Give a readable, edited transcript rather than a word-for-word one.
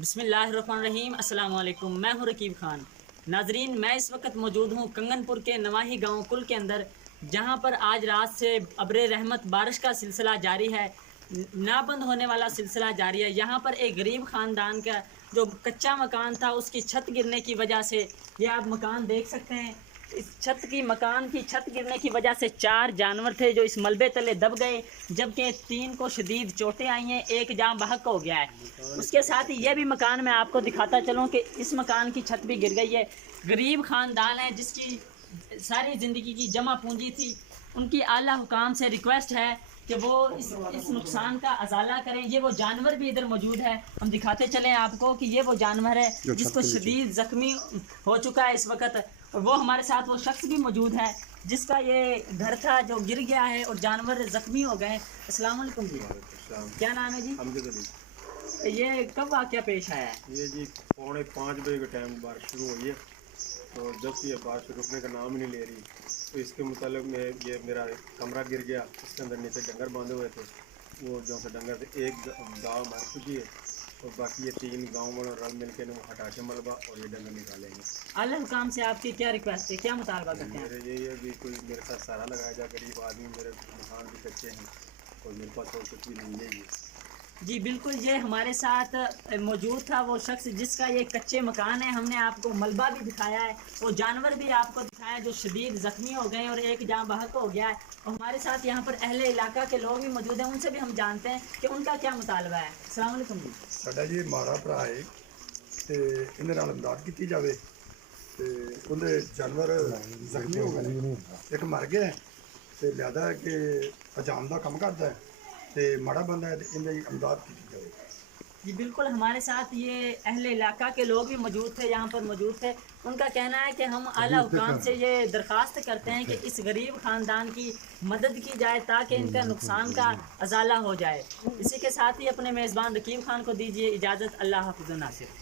بسم اللہ الرحمن الرحیم۔ السلام علیکم، میں ہوں رقیب خان۔ ناظرین، میں اس وقت موجود ہوں کنگن پور کے نواحی گاؤں کل کے اندر، جہاں پر آج رات سے ابر رحمت بارش کا سلسلہ جاری ہے، نہ بند ہونے والا سلسلہ جاری ہے۔ یہاں پر ایک غریب خاندان کا جو کچا مکان تھا، اس کی چھت گرنے کی وجہ سے، یہ آپ مکان دیکھ سکتے ہیں، اس مکان کی چھت گرنے کی وجہ سے 4 جانور تھے جو اس ملبے تلے دب گئے، جبکہ 3 کو شدید چوٹیں آئی ہیں، ایک جاں بحق ہو گیا ہے۔ اس کے ساتھ ہی یہ بھی مکان میں آپ کو دکھاتا چلوں کہ اس مکان کی چھت بھی گر گئی ہے۔ غریب خاندان ہے جس کی ساری زندگی کی جمع پونجی تھی، ان کی اعلیٰ حکام سے ریکویسٹ ہے کہ وہ اس نقصان کا ازالہ کریں۔ یہ وہ جانور بھی ادھر موجود ہے، ہم دکھاتے چلیں آپ کو کہ یہ وہ جانور ہے جس کو شدید زخمی ہو چکا ہے اس وقت، اور وہ ہمارے ساتھ وہ شخص بھی موجود ہے جس کا یہ گھر تھا جو گر گیا ہے اور جانور زخمی ہو گئے۔ السلام علیکم جی، کیا نام ہے جی؟ یہ کب واقعہ پیش آیا ہے؟ یہ جی 4:45 بجے کا ٹائم بارش شروع ہوئی ہے، تو جب سے یہ بارش رکنے کا نام ہی نہیں لے رہی، تو اس کے متعلق میں یہ میرا کمرہ گر گیا، اس کے اندر نیچے ڈنگر باندھے ہوئے تھے، وہ جو سے ڈنگر سے ایک گاؤں مر چکی ہے، اور باقی یہ 3 گاؤں والوں رل مل کے وہ ہٹا کے ملبہ اور یہ ڈنگر نکالیں گے۔ اعلیٰ حکام سے آپ کی کیا ریکویسٹ ہے، کیا مطالبہ کرتے ہیں؟ میرے یہی ہے بھی کوئی میرے ساتھ سہارا لگایا جائے، غریب آدمی، میرے مکان بھی کچے ہیں اور میرے پاس اور کچھ بھی نہیں ہے۔ جی بالکل، یہ ہمارے ساتھ موجود تھا وہ شخص جس کا یہ کچے مکان ہے۔ ہم نے آپ کو ملبہ بھی دکھایا ہے، وہ جانور بھی آپ کو دکھایا جو شدید زخمی ہو گئے اور ایک جاں بحق ہو گیا ہے، اور ہمارے ساتھ یہاں پر اہل علاقہ کے لوگ بھی موجود ہیں، ان سے بھی ہم جانتے ہیں کہ ان کا کیا مطالبہ ہے۔ السلام علیکم جی۔ ਸਾਡਾ ਜੀ ਮਾੜਾ ਭਰਾ ਹੈ ਤੇ ਇਹਦੇ ਨਾਲ ਇਮਦਾਦ ਕੀਤੀ ਜਾਵੇ ਤੇ ਉਹਦੇ ਜਾਨਵਰ ਜ਼ਖਮੀ ਹੋ ਗਏ ਨੇ, ਇੱਕ ਮਰ ਗਿਆ ਤੇ ਲਿਆਦਾ ਕਿ ਹਜਾਮ ਦਾ ਕੰਮ ਕਰਦਾ ਹੈ ਤੇ ਮਾੜਾ ਬੰਦਾ ਹੈ ਤੇ ਇਹਦੀ ਇਮਦਾਦ ਕੀਤੀ ਜਾਵੇ। جی بالکل، ہمارے ساتھ یہ اہل علاقہ کے لوگ بھی موجود تھے، یہاں پر موجود تھے۔ ان کا کہنا ہے کہ ہم اعلیٰ حکام سے یہ درخواست کرتے ہیں کہ اس غریب خاندان کی مدد کی جائے تاکہ ان کا نقصان کا ازالہ ہو جائے۔ اسی کے ساتھ ہی اپنے میزبان رقیب خان کو دیجیے اجازت۔ اللہ حافظ و ناصر۔